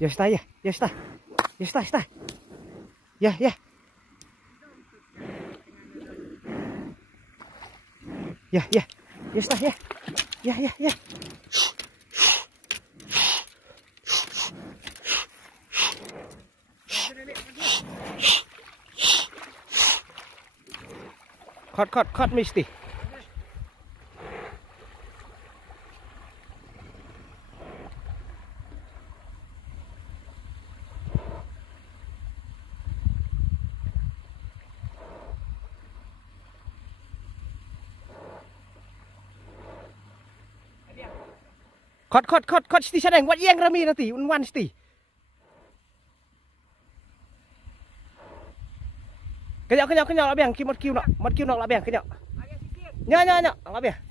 Ya está, ya. Ya está. Ya está, está. Ya, ya. Ya, ya. Ya está, ya. Ya, ya, ya. Cut mesti. Cut sti sadang buat yang rami nanti unwan sti. Kejap abang, kimot kiu nak labang kejap. Nya, labang.